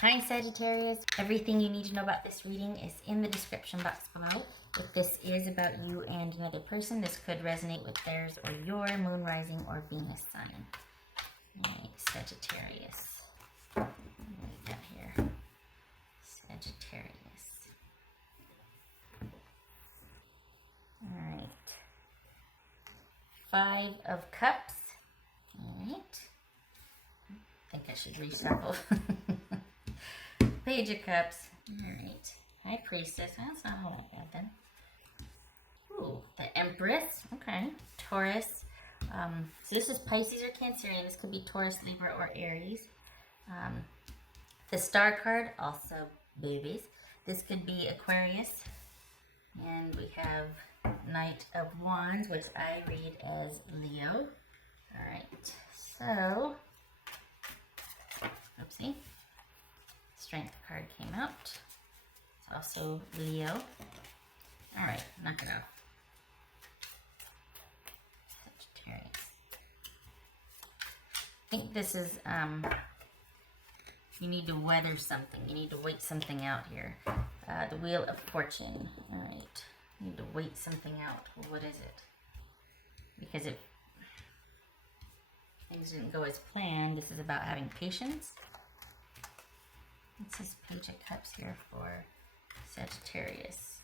Hi Sagittarius. Everything you need to know about this reading is in the description box below. If this is about you and another person, this could resonate with theirs or your moon, rising, or Venus sun. Alright, Sagittarius. What do we got here? Sagittarius. Alright. 5 of Cups. Alright. I think I should reshuffle. Page of Cups. Alright. High Priestess. That's not all that bad then. Ooh, the Empress. Okay. Taurus. So this is Pisces or Cancerian. This could be Taurus, Libra, or Aries. The Star card, also boobies. This could be Aquarius. And we have Knight of Wands, which I read as Leo. Alright. So, oopsie. Strength card came out. It's also Leo. Alright, knock it off. Sagittarius. I think this is, you need to weather something. You need to wait something out here. The Wheel of Fortune. Alright. You need to wait something out. Well, what is it? Because if things didn't go as planned, this is about having patience. What's this Page of Cups here for Sagittarius?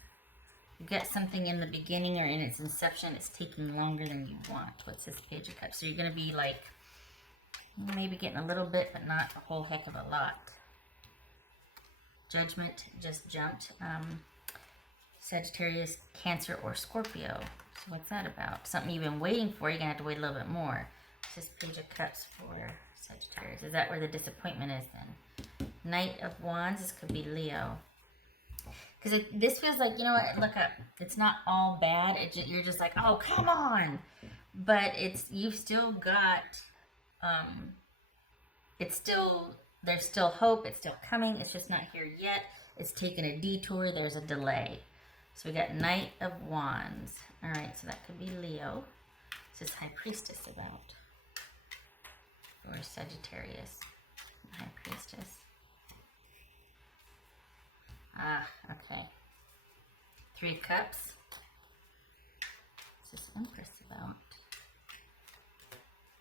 You get something in the beginning or in its inception, it's taking longer than you want. What's this Page of Cups? So you're going to be like, maybe getting a little bit, but not a whole heck of a lot. Judgment just jumped. Sagittarius, Cancer, or Scorpio. So what's that about? Something you've been waiting for, you're going to have to wait a little bit more. This Page of Cups for Sagittarius. Is that where the disappointment is then? Knight of Wands. This could be Leo. Because this feels like, you know what, look up. It's not all bad. You're just like, oh, come on. But you've still got, there's still hope. It's still coming. It's just not here yet. It's taken a detour. There's a delay. So we got Knight of Wands. All right, so that could be Leo. What's this High Priestess about? Or Sagittarius. High Priestess. Ah, okay. 3 Cups. What's this Empress about?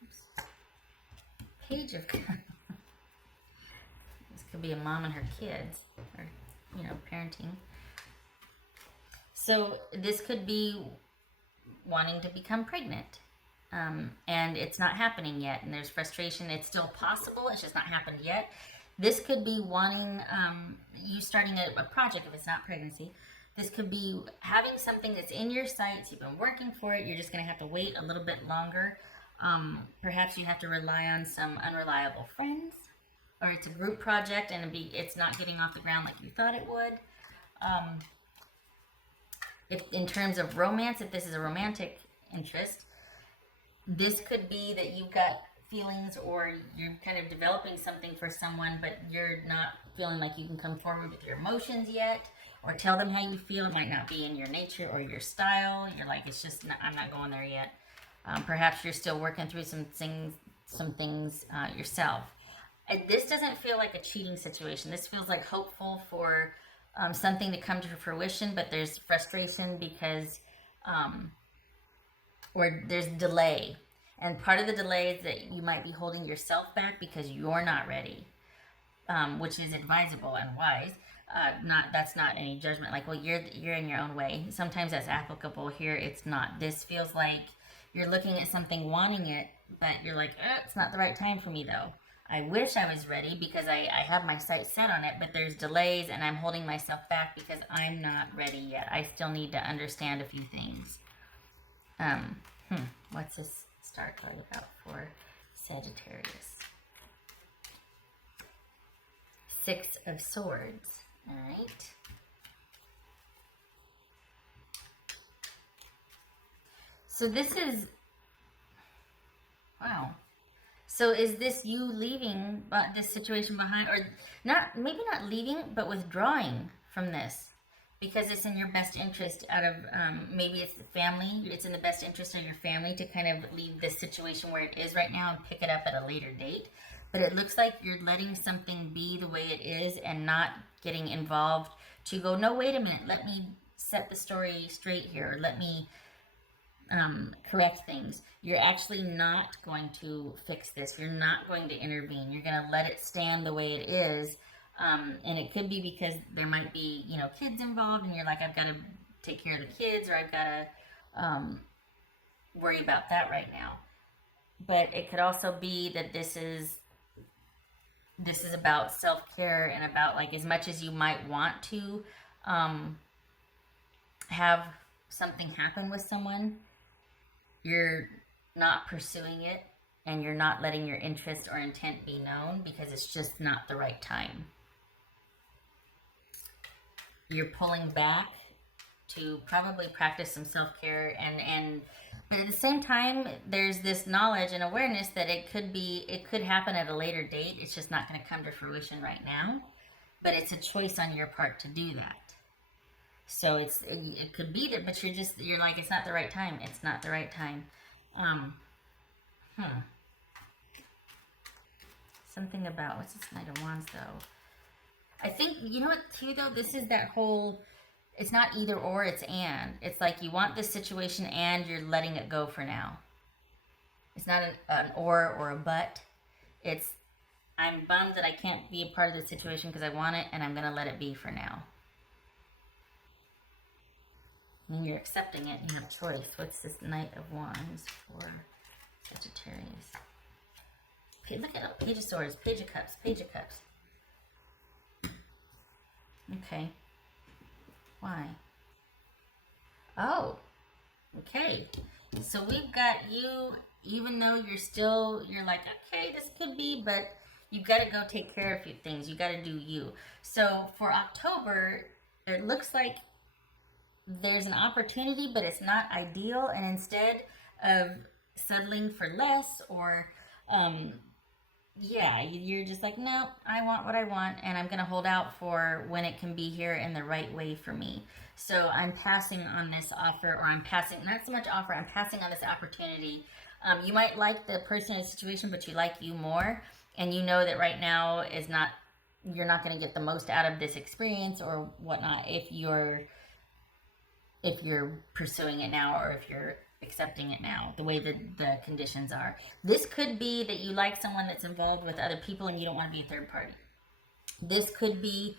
Oops. Page of Cups. This could be a mom and her kids. Or, parenting. So this could be wanting to become pregnant. And it's not happening yet. And there's frustration. It's still possible. It's just not happened yet. This could be wanting, you starting a project if it's not pregnancy. This could be having something that's in your sights. You've been working for it. You're just going to have to wait a little bit longer. Perhaps you have to rely on some unreliable friends. Or it's a group project and it's not getting off the ground like you thought it would. If in terms of romance, if this is a romantic interest, this could be that you've got feelings or you're kind of developing something for someone, but you're not feeling like you can come forward with your emotions yet or tell them how you feel. It might not be in your nature or your style. You're like, it's just, I'm not going there yet. Perhaps you're still working through some things yourself. This doesn't feel like a cheating situation. This feels like hopeful for something to come to fruition, but there's frustration because, or there's delay. And part of the delay is that you might be holding yourself back because you're not ready, which is advisable and wise. That's not any judgment. Like, well, you're in your own way. Sometimes that's applicable. Here, it's not. This feels like you're looking at something, wanting it, but you're like, it's not the right time for me, though. I wish I was ready because I have my sights set on it, but there's delays and I'm holding myself back because I'm not ready yet. I still need to understand a few things. What's this Star card about for Sagittarius? 6 of Swords. All right. So this is, wow. So is this you leaving this situation behind, or not? Maybe not leaving, but withdrawing from this because it's in your best interest. Out of maybe it's the family. It's in the best interest of your family to kind of leave this situation where it is right now and pick it up at a later date. but it looks like you're letting something be the way it is and not getting involved to go, no, wait a minute, let me set the story straight here, or let me correct things. You're actually not going to fix this. You're not going to intervene. You're going to let it stand the way it is. And it could be because there might be, you know, kids involved, and you're like, I've got to take care of the kids, or I've got to worry about that right now. But it could also be that this is about self-care, and about, like, as much as you might want to have something happen with someone, you're not pursuing it, and you're not letting your interest or intent be known because it's just not the right time. You're pulling back to probably practice some self-care, but at the same time, there's this knowledge and awareness that it could happen at a later date. It's just not going to come to fruition right now, but it's a choice on your part to do that. So it could be that, but you're like, it's not the right time. It's not the right time. Something about, what's this Knight of Wands though? I think, you know what too though, this is that whole, it's not either or, it's and. It's like you want this situation and you're letting it go for now. It's not an or a but. It's, I'm bummed that I can't be a part of the situation because I want it, and I'm going to let it be for now. And you're accepting it, and you have choice. What's this Knight of Wands for Sagittarius? Okay, look at it. Page of Swords, Page of Cups, Page of Cups. Okay. Why? Oh, okay. So we've got you, even though you're like, okay, this could be, but you've got to go take care of a few things. You got to do you. So for October, it looks like there's an opportunity, but it's not ideal. And instead of settling for less, or you're just like, no, I want what I want, and I'm going to hold out for when it can be here in the right way for me. So I'm passing on this offer, or I'm passing, not so much offer, I'm passing on this opportunity. You might like the person in the situation, but you like you more, and you know that right now is not, you're not going to get the most out of this experience or whatnot if you're pursuing it now, or if you're accepting it now, the way that the conditions are. This could be that you like someone that's involved with other people and you don't want to be a third party. This could be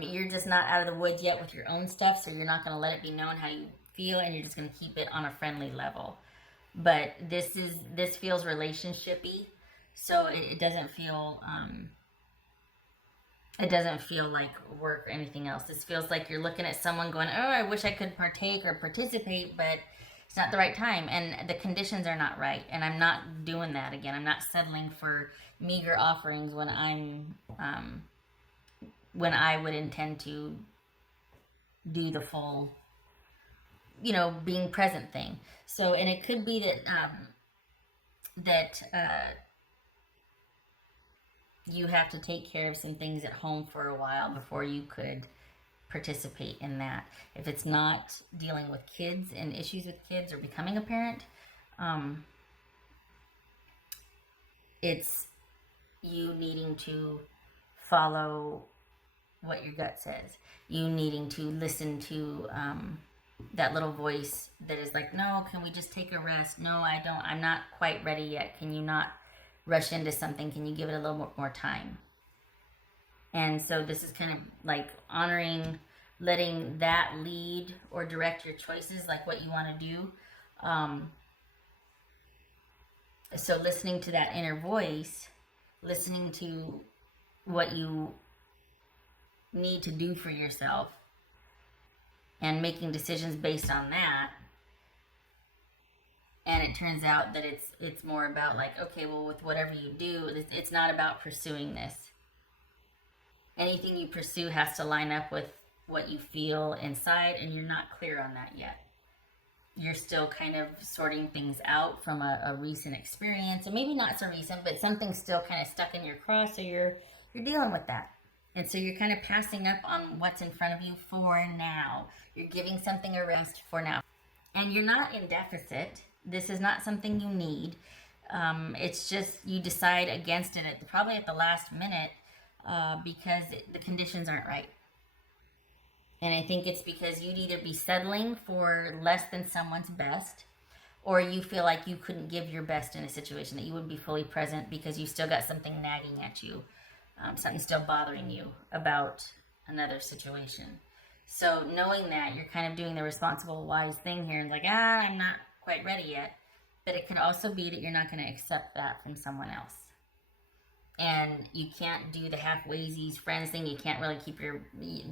you're just not out of the woods yet with your own stuff, so you're not going to let it be known how you feel, and you're just going to keep it on a friendly level. But this feels relationship-y, so it doesn't feel like work or anything else. This feels like you're looking at someone going, oh, I wish I could partake or participate, but it's not the right time, and the conditions are not right, and I'm not doing that again. I'm not settling for meager offerings when I would intend to do the full, being present thing. So, and it could be that you have to take care of some things at home for a while before you could participate in that. If it's not dealing with kids and issues with kids or becoming a parent, it's you needing to follow what your gut says. You needing to listen to that little voice that is like, no, can we just take a rest? No, I'm not quite ready yet. Can you not rush into something? Can you give it a little more time? And so this is kind of like honoring, letting that lead or direct your choices, like what you want to do. So listening to that inner voice, listening to what you need to do for yourself, and making decisions based on that. And it turns out that it's more about like, okay, well, with whatever you do, it's not about pursuing this. Anything you pursue has to line up with what you feel inside, and you're not clear on that yet. You're still kind of sorting things out from a recent experience, and maybe not so recent, but something's still kind of stuck in your craw, so you're dealing with that. And so you're kind of passing up on what's in front of you for now. You're giving something a rest for now. And you're not in deficit. This is not something you need. It's just you decide against it probably at the last minute because the conditions aren't right. And I think it's because you'd either be settling for less than someone's best, or you feel like you couldn't give your best in a situation, that you wouldn't be fully present because you still got something nagging at you, something still bothering you about another situation. So knowing that, you're kind of doing the responsible, wise thing here and like, I'm not quite ready yet. But it could also be that you're not going to accept that from someone else. And you can't do the half-waysies friends thing. You can't really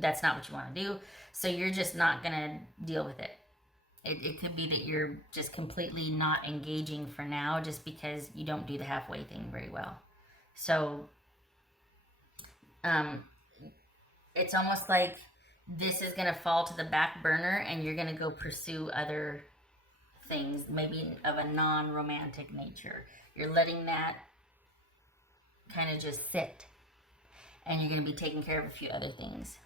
that's not what you want to do. So you're just not going to deal with it. It could be that you're just completely not engaging for now just because you don't do the halfway thing very well. So it's almost like this is going to fall to the back burner and you're going to go pursue other things, maybe of a non-romantic nature. You're letting that kind of just sit, and you're going to be taking care of a few other things.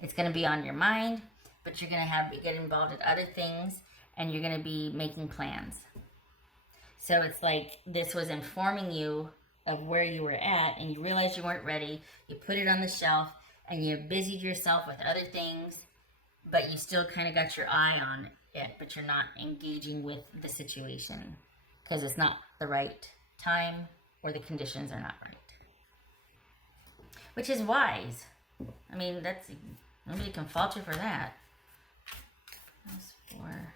It's going to be on your mind, but you're going to get involved in other things, and you're going to be making plans. So it's like this was informing you of where you were at, and you realized you weren't ready. You put it on the shelf, and you busied yourself with other things, but you still kind of got your eye on it, but you're not engaging with the situation because it's not the right time or the conditions are not right. Which is wise. I mean, nobody can fault you for that. That's for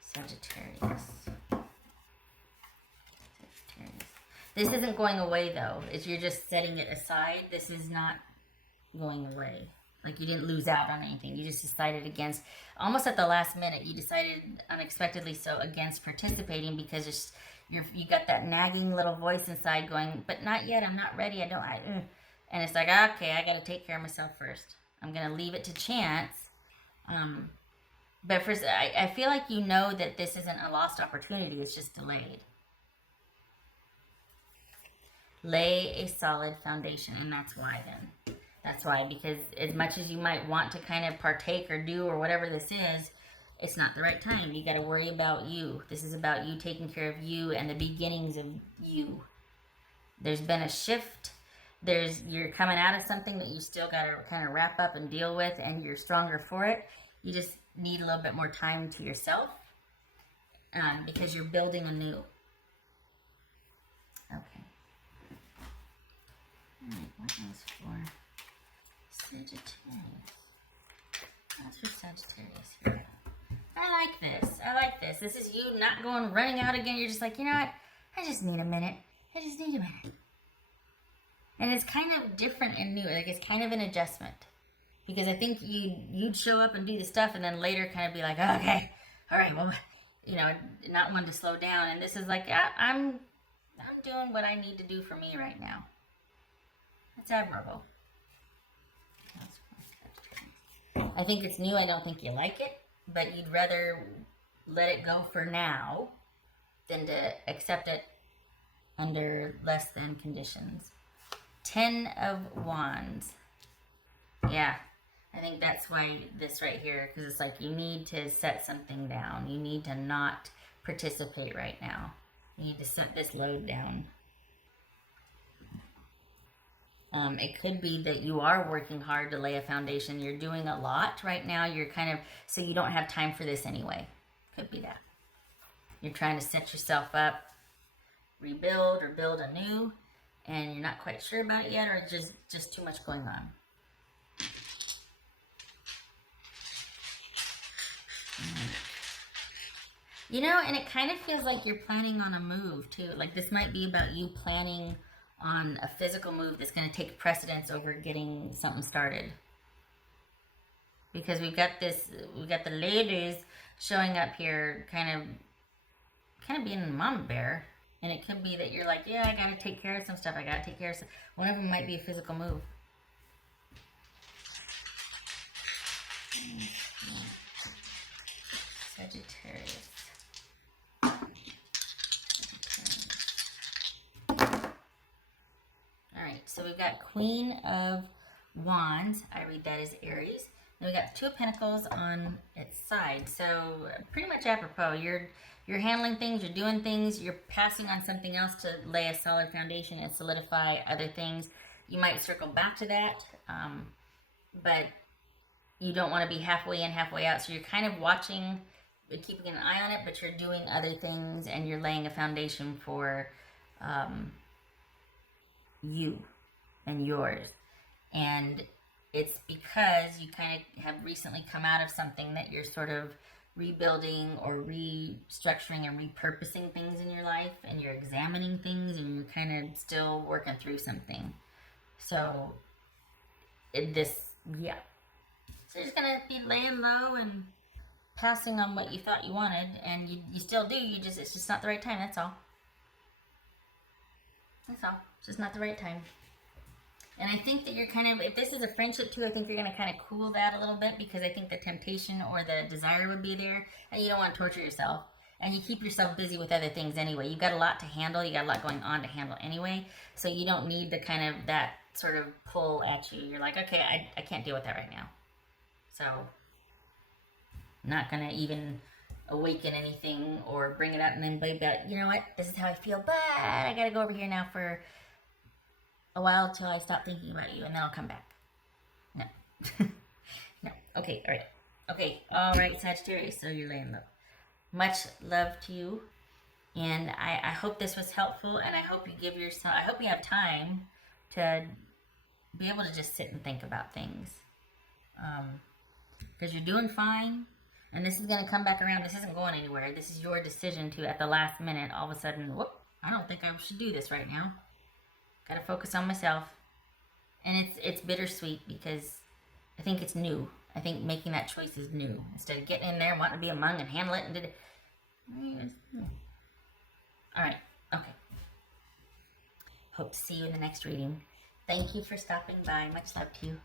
Sagittarius. This isn't going away though. You're just setting it aside. This is not going away. Like you didn't lose out on anything. You just decided against, almost at the last minute, you decided unexpectedly so against participating because you got that nagging little voice inside going, but not yet, I'm not ready, and it's like, okay, I got to take care of myself first. I'm going to leave it to chance. But first, I feel like you know that this isn't a lost opportunity, it's just delayed. Lay a solid foundation, and that's why then. That's why, because as much as you might want to kind of partake or do or whatever this is, it's not the right time. You got to worry about you. This is about you taking care of you and the beginnings of you. There's been a shift. You're coming out of something that you still got to kind of wrap up and deal with, and you're stronger for it. You just need a little bit more time to yourself because you're building anew. Okay. All right, what else for Sagittarius? That's for Sagittarius. Here we go. I like this. This is you not going running out again. You're just like, you know what? I just need a minute. And it's kind of different and new. Like it's kind of an adjustment. Because I think you'd show up and do the stuff and then later kind of be like, oh, okay, all right, well, not one to slow down. And this is like, yeah, I'm doing what I need to do for me right now. It's admirable. I think it's new. I don't think you like it, but you'd rather let it go for now than to accept it under less than conditions. 10 of Wands. Yeah, I think that's why this right here, because it's like you need to set something down. You need to not participate right now. You need to set this load down. It could be that you are working hard to lay a foundation. You're doing a lot right now. You're so you don't have time for this anyway. Could be that. You're trying to set yourself up, rebuild or build anew, and you're not quite sure about it yet, or just too much going on. And it kind of feels like you're planning on a move too. Like this might be about you planning on a physical move that's going to take precedence over getting something started. Because we've got the ladies showing up here kind of being a mama bear. And it could be that you're like, yeah, I got to take care of some stuff. One of them might be a physical move. Sagittarius. Alright, so we've got Queen of Wands. I read that as Aries. And we got the Two of Pentacles on its side. So pretty much apropos. You're handling things, you're doing things, you're passing on something else to lay a solid foundation and solidify other things. You might circle back to that, but you don't want to be halfway in, halfway out. So you're kind of watching, you're keeping an eye on it, but you're doing other things and you're laying a foundation for you and yours. And it's because you kind of have recently come out of something that you're sort of rebuilding or restructuring and repurposing things in your life, and you're examining things and you're kind of still working through something. So So you're just gonna be laying low and passing on what you thought you wanted, and you still do. It's just not the right time. That's all. That's all. It's just not the right time. And I think that you're kind of, if this is a friendship too, I think you're going to kind of cool that a little bit, because I think the temptation or the desire would be there, and you don't want to torture yourself. And you keep yourself busy with other things anyway. You've got a lot to handle. You got a lot going on to handle anyway. So you don't need the kind of that sort of pull at you. You're like, okay, I can't deal with that right now. So not going to even awaken anything or bring it up and then be about, you know what, this is how I feel, but I got to go over here now for a while till I stop thinking about you, and then I'll come back. No. No. Okay, all right. Okay, all right, Sagittarius, so you're laying low. Much love to you, and I hope this was helpful, and I hope you have time to be able to just sit and think about things. Because you're doing fine, and this is going to come back around. This isn't going anywhere. This is your decision to, at the last minute, all of a sudden, whoop, I don't think I should do this right now. Got to focus on myself. And it's bittersweet, because I think it's new. I think making that choice is new. Instead of getting in there and wanting to be among and handle it and did it. Alright, okay. Hope to see you in the next reading. Thank you for stopping by. Much love to you.